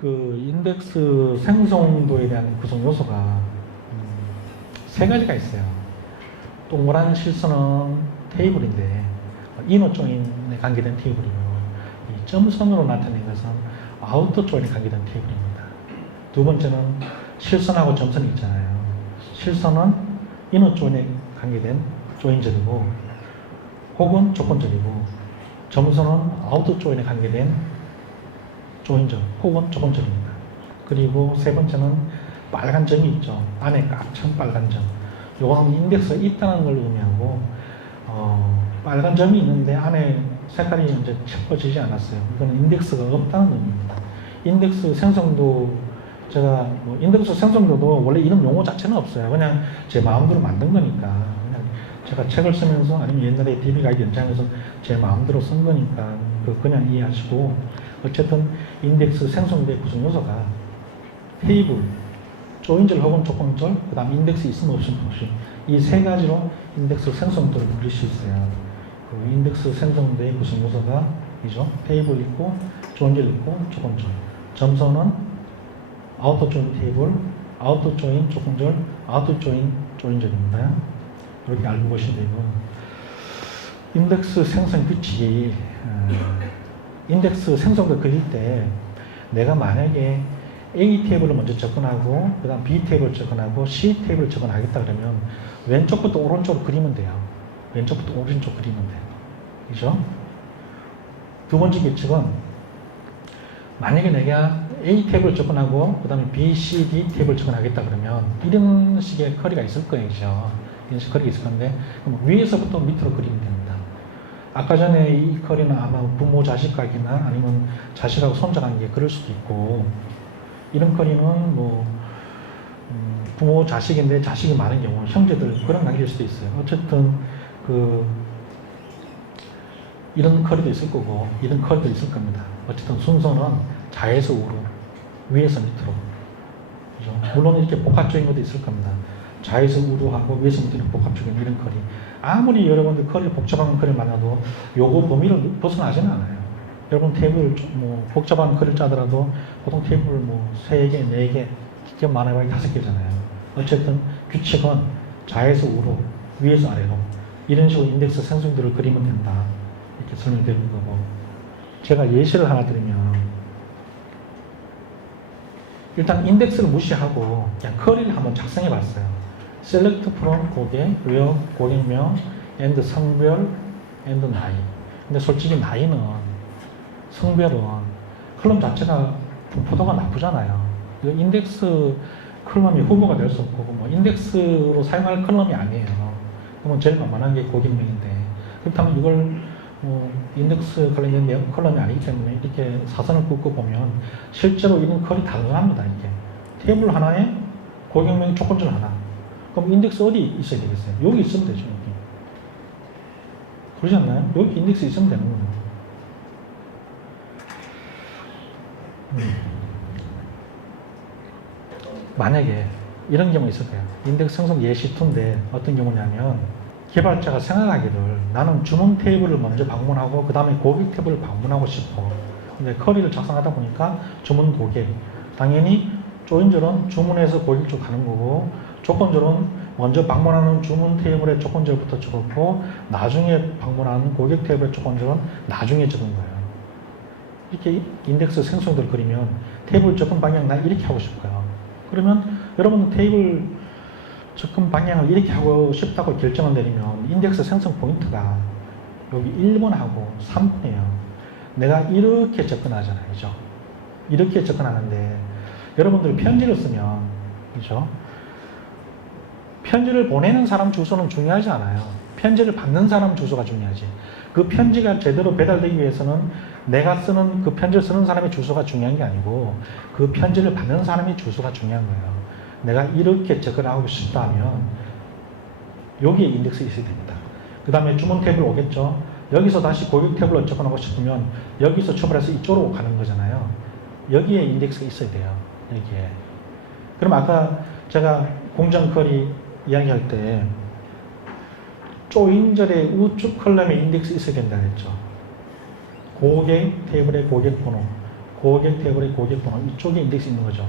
그 인덱스 생성도에 대한 구성 요소가 세 가지가 있어요. 동그란 실선은 테이블인데 이너 조인에 관계된 테이블이고, 이 점선으로 나타낸 것은 아우터 조인에 관계된 테이블입니다. 두 번째는 실선하고 점선이 있잖아요. 실선은 이너 조인에 관계된 조인절이고 혹은 조건절이고, 점선은 아우터 조인에 관계된 조인절 혹은 조건절입니다. 그리고 세 번째는 빨간 점이 있죠. 안에 꽉찬 빨간 점. 요거는 인덱스가 있다는 걸 의미하고, 빨간 점이 있는데 안에 색깔이 이제 칠해지지 않았어요. 이건 인덱스가 없다는 의미입니다. 인덱스 생성도, 제가 인덱스 생성도도 원래 이런 용어 자체는 없어요. 그냥 제 마음대로 만든 거니까. 그냥 제가 책을 쓰면서 아니면 옛날에 DB 가이드 연장해서 제 마음대로 쓴 거니까 그냥 이해하시고, 어쨌든 인덱스 생성도의 구성 요소가 테이블, 조인절 혹은 조건절, 그 다음 인덱스 있음 없음 없이 이 세 가지로 인덱스 생성도를 부릴 수 있어요. 그 인덱스 생성도의 구성 요소가 이죠. 테이블 있고, 조인절 있고, 조건절. 점선은 아우터 조인 테이블, 아우터 조인 조건절, 아우터 조인 조인절입니다. 이렇게 알고 보시면 되고, 인덱스 생성 규칙이 인덱스 생성도 그릴 때 내가 만약에 A 테이블을 먼저 접근하고 그 다음 B 테이블을 접근하고 C 테이블을 접근하겠다 그러면 왼쪽부터 오른쪽으로 그리면 돼요. 왼쪽부터 오른쪽 그리면 돼요. 그죠? 두 번째 규칙은 만약에 내가 A 테이블을 접근하고 그 다음에 B, C, D 테이블을 접근하겠다 그러면 이런 식의 커리가 있을 거예요. 그죠? 이런 식의 커리가 있을 건데 그럼 위에서부터 밑으로 그리면 됩니다. 아까 전에 이 커리는 아마 부모 자식 관계나 아니면 자식하고 손자 관계 그럴 수도 있고, 이런 커리는 뭐 부모 자식인데 자식이 많은 경우 형제들 그런 관계일 수도 있어요. 어쨌든 이런 커리도 있을 거고 이런 커리도 있을 겁니다. 어쨌든 순서는 좌에서 우로, 위에서 밑으로. 그죠? 물론 이렇게 복합적인 것도 있을 겁니다. 좌에서 우로하고 위에서 밑으로 복합적인 이런 커리. 아무리 여러분들 커리 복잡한 커리를 만나도 요거 범위를 벗어나지는 않아요. 여러분 테이블 복잡한 커리를 짜더라도 보통 테이블 3개, 4개, 기껏 많아봐야 5개잖아요. 어쨌든 규칙은 좌에서 우로, 위에서 아래로 이런 식으로 인덱스 생성도를 그리면 된다. 이렇게 설명드리는 거고, 제가 예시를 하나 드리면 일단 인덱스를 무시하고 그냥 커리를 한번 작성해 봤어요. select from 고객, where 고객명, and 성별, and 나이. 근데 솔직히 나이는, 성별은 컬럼 자체가 분포도가 나쁘잖아요. 인덱스 컬럼이 후보가 될 수 없고 인덱스로 사용할 컬럼이 아니에요. 그러면 제일 만만한 게 고객명인데, 그렇다면 이걸 인덱스 관련된 컬럼이 아니기 때문에 이렇게 사선을 긋고 보면 실제로 이런 컬이 가능합니다. 이게 테이블 하나에 고객명 조건절 하나. 그럼 인덱스 어디 있어야 되겠어요? 여기 있으면 되죠. 여기. 그러지 않나요? 여기 인덱스 있으면 되는 거예요. 만약에 이런 경우 있을 거예요. 인덱스 생성 예시2인데 어떤 경우냐면 개발자가 생각하기를 나는 주문 테이블을 먼저 방문하고 그 다음에 고객 테이블을 방문하고 싶어. 근데 커리를 작성하다 보니까 주문 고객. 당연히 조인절은 주문해서 고객 쪽 가는 거고, 조건절은 먼저 방문하는 주문 테이블의 조건절부터 적었고 나중에 방문하는 고객 테이블의 조건절은 나중에 적은 거예요. 이렇게 인덱스 생성도를 그리면 테이블 접근 방향 난 이렇게 하고 싶어요. 그러면 여러분 테이블 접근 방향을 이렇게 하고 싶다고 결정을 내리면 인덱스 생성 포인트가 여기 1번하고 3번이에요. 내가 이렇게 접근하잖아요. 그죠? 이렇게 접근하는데 여러분들 편지를 쓰면, 그죠? 편지를 보내는 사람 주소는 중요하지 않아요. 편지를 받는 사람 주소가 중요하지. 그 편지가 제대로 배달되기 위해서는 내가 쓰는 그 편지를 쓰는 사람의 주소가 중요한 게 아니고 그 편지를 받는 사람의 주소가 중요한 거예요. 내가 이렇게 접근하고 싶다 하면 여기에 인덱스 있어야 됩니다. 그 다음에 주문 탭을 오겠죠. 여기서 다시 고객 탭으로 접근하고 싶으면 여기서 출발해서 이쪽으로 가는 거잖아요. 여기에 인덱스가 있어야 돼요. 여기에. 그럼 아까 제가 공정 쿼리 이야기할 때 조인절의 우측 컬럼에 인덱스 있어야 된다 했죠. 고객 테이블의 고객 번호, 고객 테이블의 고객 번호, 이쪽에 인덱스 있는 거죠.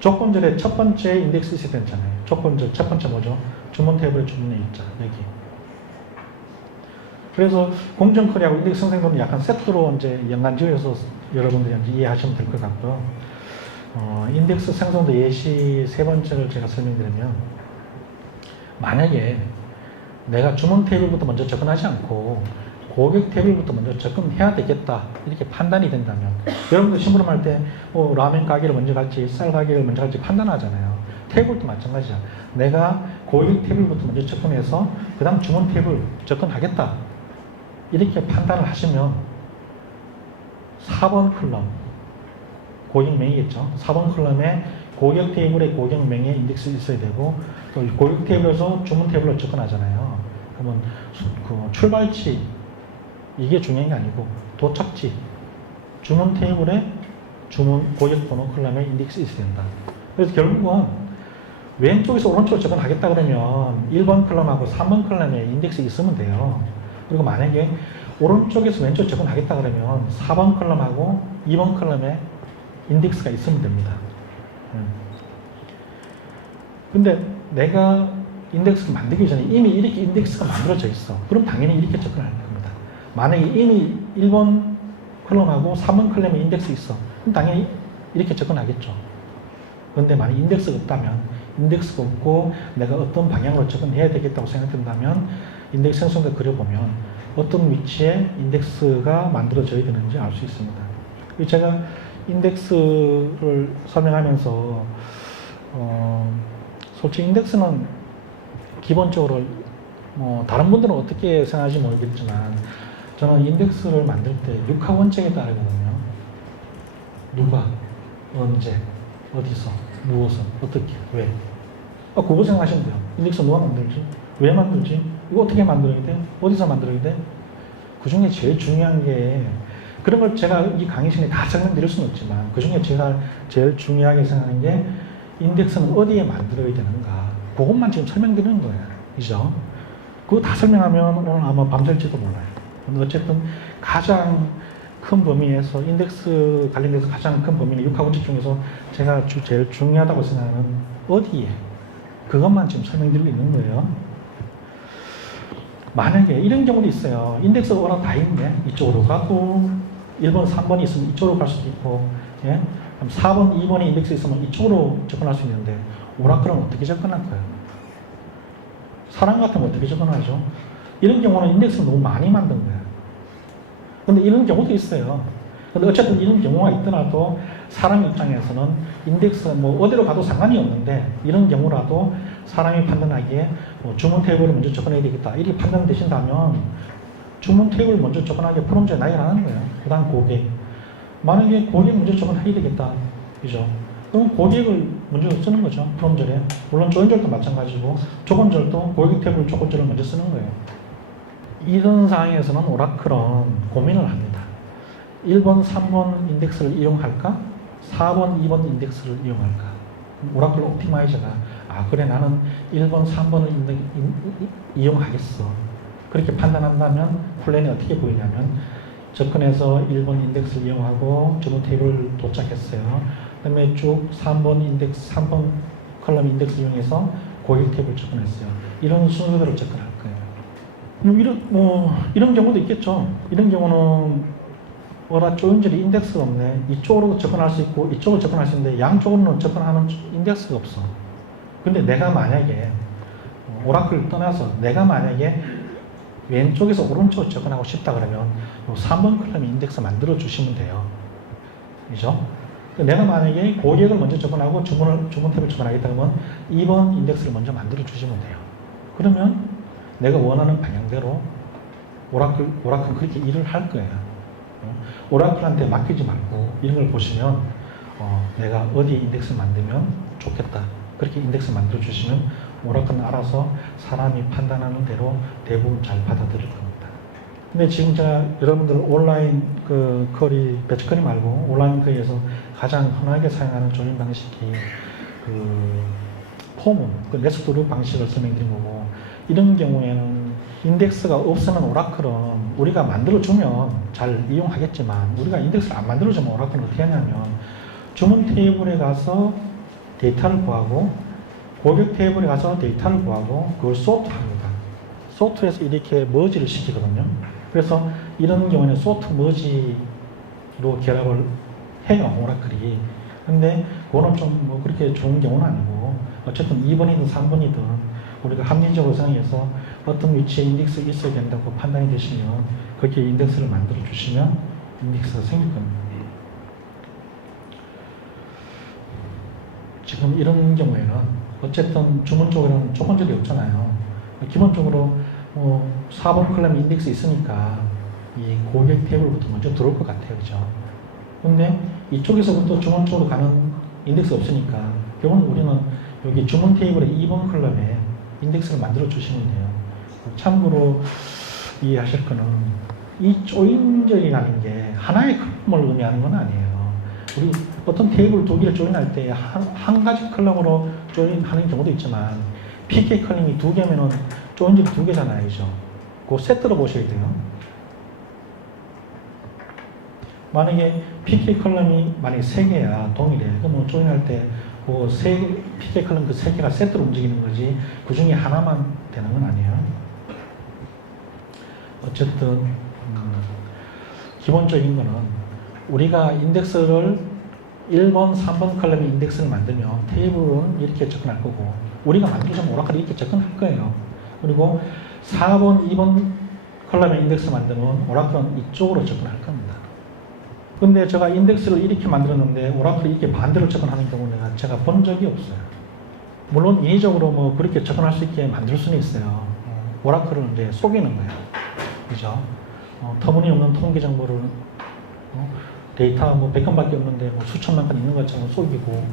조건절에 첫 번째 인덱스 있어야 되잖아요. 조건절 첫 번째 뭐죠? 주문 테이블의 주문의 입자, 여기. 그래서 공정 쿼리하고 인덱스 생성도는 약간 세트로 이제 연관지어서 여러분들이 이제 이해하시면 될 것 같고요. 인덱스 생성도 예시 세 번째를 제가 설명드리면, 만약에 내가 주문 테이블부터 먼저 접근하지 않고 고객 테이블부터 먼저 접근해야 되겠다 이렇게 판단이 된다면, 여러분들 심부름할 때 라면 가게를 먼저 갈지 쌀 가게를 먼저 갈지 판단하잖아요. 테이블도 마찬가지야. 내가 고객 테이블부터 먼저 접근해서 그 다음 주문 테이블 접근하겠다 이렇게 판단을 하시면 4번 컬럼 고객명이겠죠. 4번 컬럼에 고객 테이블의 고객명에 인덱스 있어야 되고, 또 고객 테이블에서 주문 테이블로 접근하잖아요. 그러면 그 출발지 이게 중요한 게 아니고 도착지 주문 테이블에 주문 고객 번호 컬럼에 인덱스 있어야 된다. 그래서 결국은 왼쪽에서 오른쪽으로 접근하겠다 그러면 1번 컬럼하고 3번 컬럼에 인덱스 있으면 돼요. 그리고 만약에 오른쪽에서 왼쪽 접근하겠다 그러면 4번 컬럼하고 2번 컬럼에 인덱스가 있으면 됩니다. 근데 내가 인덱스를 만들기 전에 이미 이렇게 인덱스가 만들어져 있어. 그럼 당연히 이렇게 접근할 겁니다. 만약에 이미 1번 컬럼하고 3번 컬럼에 인덱스 있어. 그럼 당연히 이렇게 접근하겠죠. 그런데 만약 인덱스가 없다면, 인덱스가 없고 내가 어떤 방향으로 접근해야 되겠다고 생각된다면 인덱스 생성도 그려보면 어떤 위치에 인덱스가 만들어져야 되는지 알 수 있습니다. 제가 인덱스를 설명하면서 솔직히 인덱스는 기본적으로 다른 분들은 어떻게 생각하실지 모르겠지만 저는 인덱스를 만들 때 육하 원칙에 따르거든요. 누가, 언제, 어디서, 무엇은, 어떻게, 왜. 그거 생각하시면 돼요. 인덱스 누가 만들지? 왜 만들지? 이거 어떻게 만들어야 돼? 어디서 만들어야 돼? 그 중에 제일 중요한 게, 그런 걸 제가 이 강의 시간에 다 설명드릴 수는 없지만 그 중에 제가 제일 중요하게 생각하는 게 인덱스는 어디에 만들어야 되는가, 그것만 지금 설명드리는 거예요. 그죠? 그거 다 설명하면 오늘 아마 밤샐지도 몰라요. 근데 어쨌든 가장 큰 범위에서 인덱스 관련돼서 가장 큰 범위는 육하 원칙 중에서 제가 제일 중요하다고 생각하는 어디에, 그것만 지금 설명드리고 있는 거예요. 만약에 이런 경우도 있어요. 인덱스가 워낙 다 있네. 이쪽으로 가고 1번, 3번이 있으면 이쪽으로 갈 수도 있고, 예? 4번, 2번에 인덱스 있으면 이쪽으로 접근할 수 있는데 오라클은 어떻게 접근할 거예요? 사람 같으면 어떻게 접근하죠? 이런 경우는 인덱스를 너무 많이 만든 거예요. 근데 이런 경우도 있어요. 근데 어쨌든 이런 경우가 있더라도 사람 입장에서는 인덱스 어디로 가도 상관이 없는데 이런 경우라도 사람이 판단하기에 주문 테이블을 먼저 접근해야 되겠다 이렇게 판단되신다면 주문 테이블 먼저 접근하게 프롬프트에 나열하는 거예요. 그 다음 고객. 만약에 고객 먼저 접근해야 되겠다. 그죠? 그럼 고객을 먼저 쓰는 거죠. 프롬프트에. 물론 조건절도 마찬가지고 조건절도 고객 테이블 조건절을 먼저 쓰는 거예요. 이런 상황에서는 오라클은 고민을 합니다. 1번, 3번 인덱스를 이용할까? 4번, 2번 인덱스를 이용할까? 오라클 옵티마이저가 그래 나는 1번, 3번을 이용하겠어. 그렇게 판단한다면 플랜이 어떻게 보이냐면 접근해서 1번 인덱스를 이용하고 주문 테이블을 도착했어요. 그 다음에 쭉 3번 컬럼 인덱스 이용해서 고객 테이블 접근했어요. 이런 순서대로 접근할 거예요. 이런 경우도 있겠죠. 이런 경우는 워낙 조인절이 인덱스가 없네. 이쪽으로도 접근할 수 있고 이쪽으로 접근할 수 있는데 양쪽으로는 접근하는 인덱스가 없어. 근데 내가 만약에 오라클을 떠나서 내가 만약에 왼쪽에서 오른쪽으로 접근하고 싶다 그러면 3번 컬럼에 인덱스 만들어 주시면 돼요. 그죠? 내가 만약에 고객을 먼저 접근하고 주문 탭을 접근하겠다 그러면 2번 인덱스를 먼저 만들어 주시면 돼요. 그러면 내가 원하는 방향대로 오라클은 그렇게 일을 할 거예요. 오라클한테 맡기지 말고 이런 걸 보시면 내가 어디에 인덱스를 만들면 좋겠다. 그렇게 인덱스 만들어 주시면 오라클은 알아서 사람이 판단하는 대로 대부분 잘 받아들일 겁니다. 근데 지금 제가 여러분들 온라인 쿼리, 배치 쿼리 말고 온라인 쿼리에서 가장 흔하게 사용하는 조인 방식이 그 포문, 그 네스트 방식을 설명드린 거고, 이런 경우에는 인덱스가 없으면 오라클은 우리가 만들어주면 잘 이용하겠지만, 우리가 인덱스를 안 만들어주면 오라클은 어떻게 하냐면 주문 테이블에 가서 데이터를 구하고 고객 테이블에 가서 데이터를 구하고 그걸 소트합니다. 소트해서 이렇게 머지를 시키거든요. 그래서 이런 경우에는 소트 머지로 결합을 해요, 오라클이. 근데 그거는 좀 뭐 그렇게 좋은 경우는 아니고, 어쨌든 2번이든 3번이든 우리가 합리적으로 생각해서 어떤 위치에 인덱스가 있어야 된다고 판단이 되시면 거기에 인덱스를 만들어 주시면 인덱스가 생길 겁니다. 지금 이런 경우에는 어쨌든 주문 쪽에는 조건절이 없잖아요. 기본적으로 4번 컬럼에 인덱스 있으니까 이 고객 테이블부터 먼저 들어올 것 같아요. 그죠? 근데 이쪽에서부터 주문 쪽으로 가는 인덱스 없으니까 결국은 우리는 여기 주문 테이블의 2번 컬럼에 인덱스를 만들어 주시면 돼요. 참고로 이해하실 거는 이 조인절이라는 게 하나의 컬럼을 의미하는 건 아니에요. 우리 어떤 테이블 두 개를 조인할 때 한 가지 컬럼으로 조인하는 경우도 있지만 PK 컬럼이 두 개면은 조인절이 두 개잖아요. 그죠? 그 세트로 보셔야 돼요. 만약에 PK 컬럼이 만약에 3개야 동일해. 그러면 조인할 때 그 PK 컬럼 그 3개가 세트로 움직이는 거지 그 중에 하나만 되는 건 아니에요. 어쨌든 기본적인 거는 우리가 인덱스를 1번, 3번 컬럼에 인덱스를 만들면 테이블은 이렇게 접근할 거고, 우리가 만들어주면 오라클이 이렇게 접근할 거예요. 그리고 4번, 2번 컬럼에 인덱스 만들면 오라클은 이쪽으로 접근할 겁니다. 근데 제가 인덱스를 이렇게 만들었는데 오라클이 이렇게 반대로 접근하는 경우는 제가 본 적이 없어요. 물론 인위적으로 뭐 그렇게 접근할 수 있게 만들 수는 있어요. 오라클을 이제 속이는 거예요. 그죠? 터무니없는 통계 정보를 데이터 뭐 100건밖에 없는데 뭐 수천만 건 있는 것처럼 속이고,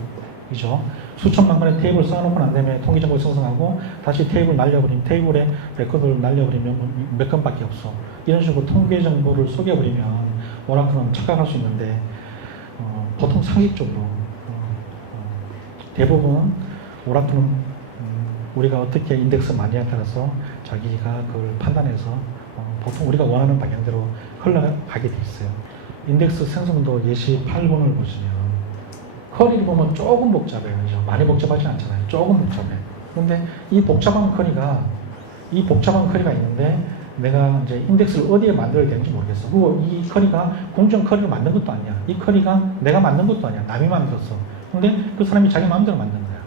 그죠? 수천만 건의 테이블 쌓아놓으면 안 되면 통계 정보를 생성하고 다시 테이블 날려버리면 테이블에 레코드를 날려버리면 몇 건밖에 없어. 이런 식으로 통계 정보를 속여버리면 오라클은 착각할 수 있는데 보통 상식적으로 대부분 오라클은 우리가 어떻게 인덱스 마니아에 따라서 자기가 그걸 판단해서 보통 우리가 원하는 방향대로 흘러가게 돼 있어요. 인덱스 생성도 예시 8번을 보시면 커리를 보면 조금 복잡해요. 그죠? 많이 복잡하지 않잖아요. 조금 복잡해. 그런데 이 복잡한 커리가 있는데 내가 이제 인덱스를 어디에 만들어야 되는지 모르겠어. 그리고 이 커리가 공정 커리를 만든 것도 아니야. 이 커리가 내가 만든 것도 아니야. 남이 만들었어. 근데 그 사람이 자기 마음대로 만든 거야.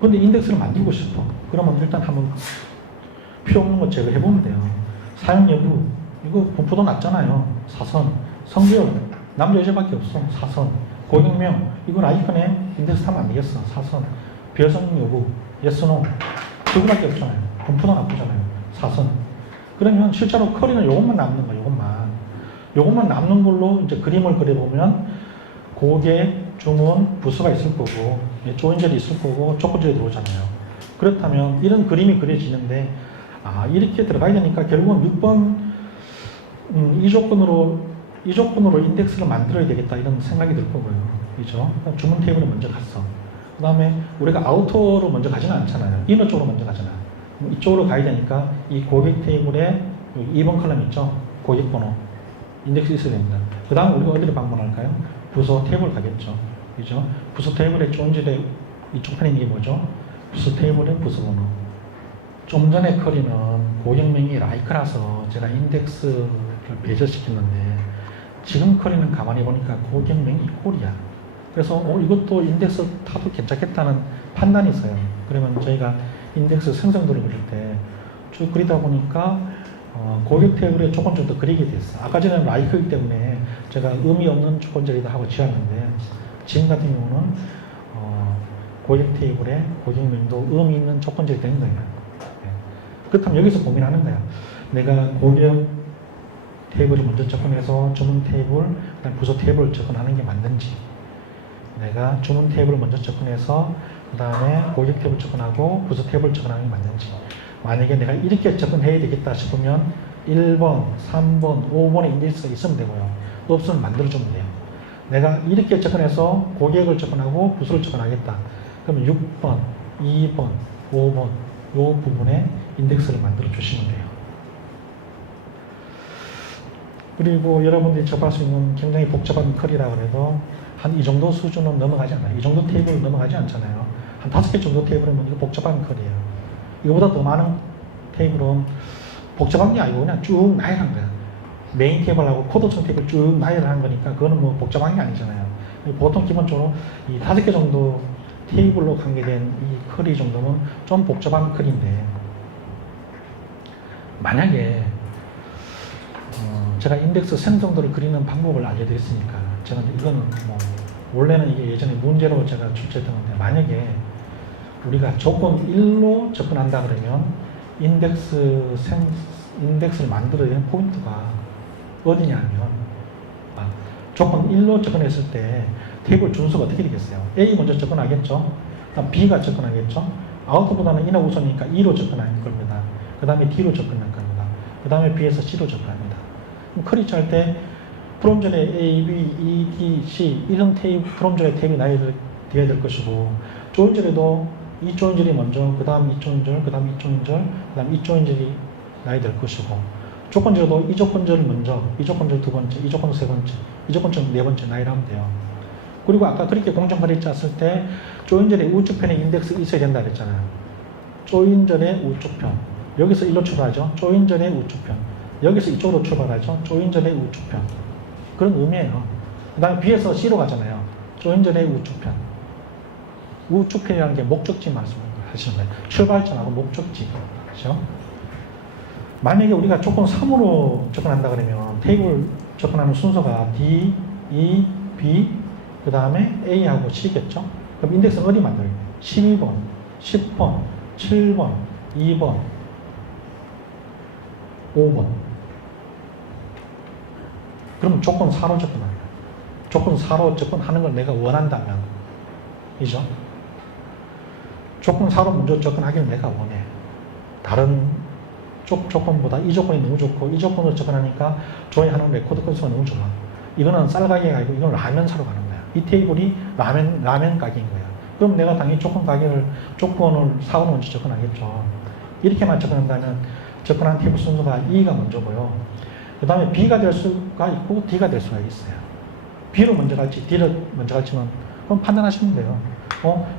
근데 인덱스를 만들고 싶어. 그러면 일단 한번 필요 없는 거 제거해보면 돼요. 사용 여부, 이거 분포도 낮잖아요. 사선, 성별, 남자 여자밖에 없어. 사선, 고객명, 이건 아이콘에 인덱스 타면 안 되겠어. 사선, 별성 여부, yes, no, 그거밖에 없잖아요. 분포도 나쁘잖아요. 사선. 그러면 실제로 커리는 요것만 남는 거예요. 요것만 남는 걸로 이제 그림을 그려보면 고객, 주문, 부서가 있을 거고, 조인절이 있을 거고, 조건절이 들어오잖아요. 그렇다면 이런 그림이 그려지는데, 이렇게 들어가야 되니까 결국은 6번 이 조건으로 인덱스를 만들어야 되겠다 이런 생각이 들 거고요. 그죠? 주문 테이블에 먼저 갔어. 그 다음에 우리가 아우터로 먼저 가지는 않잖아요. 이너 쪽으로 먼저 가잖아. 이쪽으로 가야 되니까 이 고객 테이블에 2번 컬럼 있죠? 고객 번호. 인덱스 있어야 됩니다. 그 다음 우리가 어디를 방문할까요? 부서 테이블 가겠죠. 그죠? 부서 테이블의 조인절의 이쪽 편에 있는 게 뭐죠? 부서 테이블의 부서 번호. 좀 전에 커리는 고객명이 라이크라서 제가 인덱스를 배제시켰는데 지금 커리는 가만히 보니까 고객명이 꼴이야. 그래서 이것도 인덱스 타도 괜찮겠다는 판단이 있어요. 그러면 저희가 인덱스 생성도를 그릴 때 쭉 그리다 보니까 고객 테이블의 조건절도 그리게 됐어. 아까 전에는 라이크이기 때문에 제가 의미 없는 조건절이다 하고 지웠는데 지금 같은 경우는 고객 테이블에 고객명도 의미 있는 조건절이 된 거예요. 그렇다면 여기서 고민하는 거야. 내가 고객 테이블을 먼저 접근해서 주문 테이블, 그다음 부서 테이블을 접근하는 게 맞는지, 내가 주문 테이블을 먼저 접근해서 그 다음에 고객 테이블 접근하고 부서 테이블 접근하는 게 맞는지. 만약에 내가 이렇게 접근해야 되겠다 싶으면 1번, 3번, 5번의 인덱스가 있으면 되고요. 없으면 만들어주면 돼요. 내가 이렇게 접근해서 고객을 접근하고 부서를 접근하겠다. 그러면 6번, 2번, 5번 이 부분에 인덱스를 만들어 주시면 돼요. 그리고 여러분들이 접할 수 있는 굉장히 복잡한 컬이라고 해도 한 이 정도 수준은 넘어가지 않아요. 이 정도 테이블 넘어가지 않잖아요. 한 5개 정도 테이블이면 이거 복잡한 컬이에요. 이거보다 더 많은 테이블은 복잡한 게 아니고 그냥 쭉 나열한 거야. 메인 테이블하고 코드성 테이블 쭉 나열한 거니까 그거는 뭐 복잡한 게 아니잖아요. 보통 기본적으로 이 5개 정도 테이블로 관계된 이 컬이 정도면 좀 복잡한 컬인데, 만약에 제가 인덱스 생성도를 그리는 방법을 알려드렸으니까 제가 이거는 뭐 원래는 이게 예전에 문제로 제가 출제했던 건데, 만약에 우리가 조건 1로 접근한다 그러면 인덱스를 만들어야 되는 포인트가 어디냐면, 조건 1로 접근했을 때 테이블 준수가 어떻게 되겠어요? A 먼저 접근하겠죠? 그다음 B가 접근하겠죠? 아웃보다는 인하 우선이니까 2로 접근할 겁니다. 그 다음에 D로 접근할 겁니다. 그 다음에 B에서 C로 접근합니다. 그럼 컬이 짤 때 프롬전에 A, B, E, D, C 이런 프롬전의 탭이 나열되어야 될 것이고, 조인절에도 이 조인절이 먼저, 그 다음 이 조인절, 그 다음 이 조인절, 그 다음 이 조인절이 나열될 것이고, 조건절도 이 조건절 먼저, 이 조건절 두 번째, 이 조건절 세 번째, 이 조건절 네 번째 나열하면 돼요. 그리고 아까 그렇게 공정거리 짰을 때 조인절의 우측편에 인덱스 있어야 된다 그랬잖아요. 조인절의 우측편, 여기서 1로 출발하죠. 조인절의 우측편, 여기서 이쪽으로 출발하죠. 조인절의 우측편. 그런 의미예요. 그 다음에 B에서 C로 가잖아요. 조인절의 우측편. 우측편이라는 게 목적지 말씀하시는 거예요. 출발점하고 목적지. 그렇죠? 만약에 우리가 조건 3으로 접근한다 그러면 테이블 접근하는 순서가 D, E, B, 그 다음에 A하고 C겠죠? 그럼 인덱스는 어디 만들어요? 12번, 10번, 7번, 2번, 5번. 그럼 조건 4로 접근합니다. 조건 4로 접근하는 걸 내가 원한다면, 이죠? 조건 4로 먼저 접근하기를 내가 원해. 다른 조건보다 이 조건이 너무 좋고, 이 조건으로 접근하니까 조회하는 레코드 건수가 너무 좋아. 이거는 쌀 가게가 아니고 이건 라면 사러 가는 거야. 이 테이블이 라면 가게인 거야. 그럼 내가 당연히 조건을 4로 먼저 접근하겠죠. 이렇게만 접근한다면 접근한 테이블 순서가 E가 먼저고요. 그 다음에 B가 될 수가 있고 D가 될 수가 있어요. B로 먼저 갈지 D로 먼저 갈지는 그럼 판단하시면 돼요.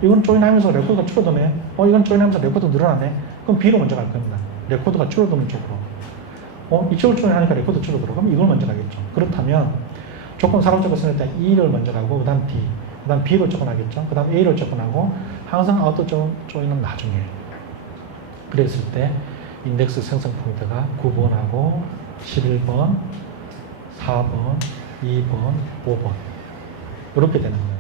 이건 조인하면서 레코드가 줄어드네. 이건 조인하면서 레코드 늘어나네. 그럼 B로 먼저 갈 겁니다. 레코드가 줄어드는 쪽으로. 이쪽을 조인하니까 레코드 줄어들어. 그럼 이걸 먼저 가겠죠. 그렇다면 조건 4로 접근했을 때 E를 먼저 가고, 그 다음 D, 그 다음 B로 접근하겠죠. 그 다음 A로 접근하고, 항상 아웃도 조인은 나중에. 그랬을 때 인덱스 생성 포인트가 9번하고 11번, 4번, 2번, 5번 이렇게 되는 거예요.